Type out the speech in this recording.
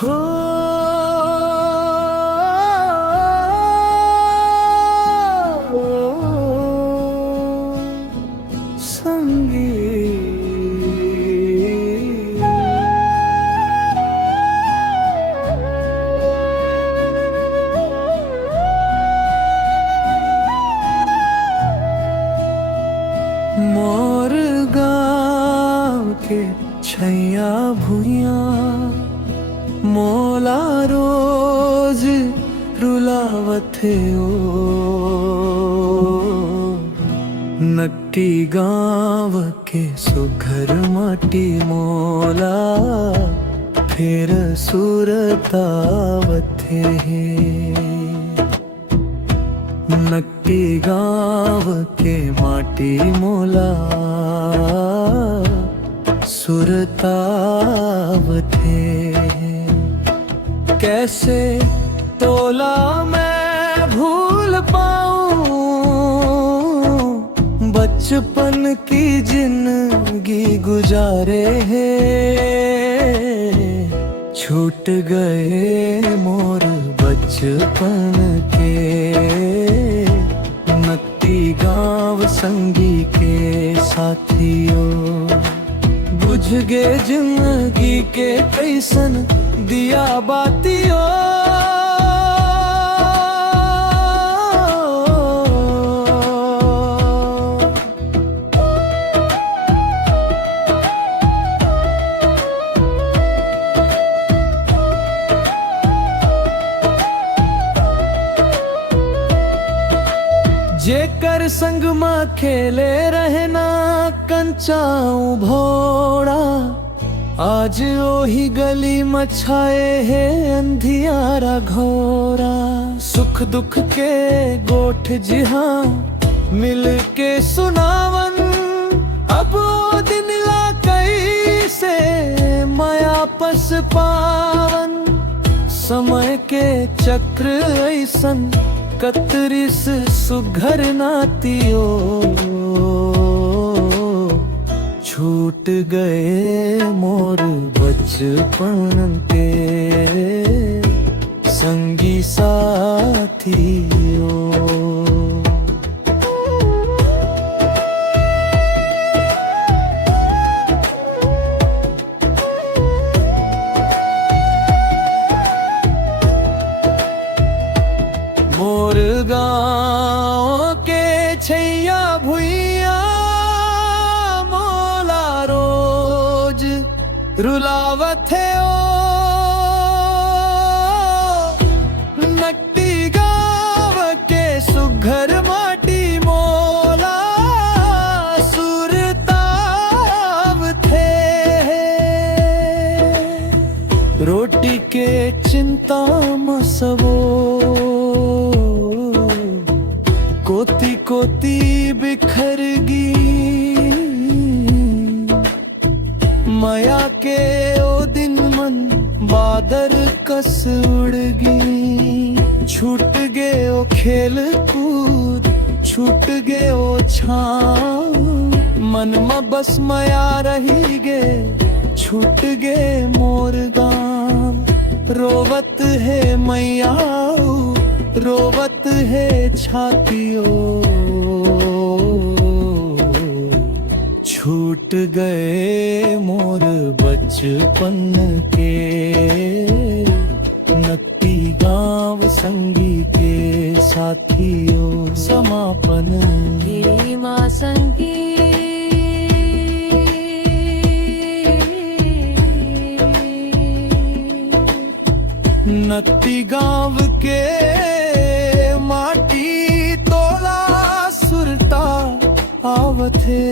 हो मोर गाँव के छैया भुइया मोला रोज रुलावथे ओ नकटी गाँव के सुघर माटी मोला फिर सुरतावथे नकटी गाँव के माटी मोला सुरतावथे कैसे तोला मैं भूल पाऊं बचपन की जिंदगी गुजारे हैं छूट गए मोर बचपन के नकटी गाँव संगी के साथियों बुझ गए जिंदगी के कैसन दिया बातियों जेकर संग माँ खेले रहना कंचाऊ भोड़ा आज ओही गली मछाए है अंधियारा घोरा सुख दुख के गोठ जिहाँ मिल के सुनावन अब वो दिन ला कैसे माया पस पावन समय के चक्र ऐसन कतरिस सुघर नातियो छूट गए मोर बचपन के संगी साथियों मोर गाँव के छैया भुइया मोला रोज रुलावत है ओ नकटी गाँव के सुघर माटी मोला सुरताव थे रोटी के चिंता मसवो कोती कोती बिखर गी माया के ओ दिन मन बादर कस उड़गी छूट गए ओ खेल कूद छूट गए ओ छाँव मन में बस माया रही गे छूट गए मोर गाँव रोवत है मैया रोवत है छातियों छूट गए मोर बचपन के नकटी गाँव संगी के साथियों समापन माँ संगी नकटी गाँव के माटी तोला सुरता आवथे।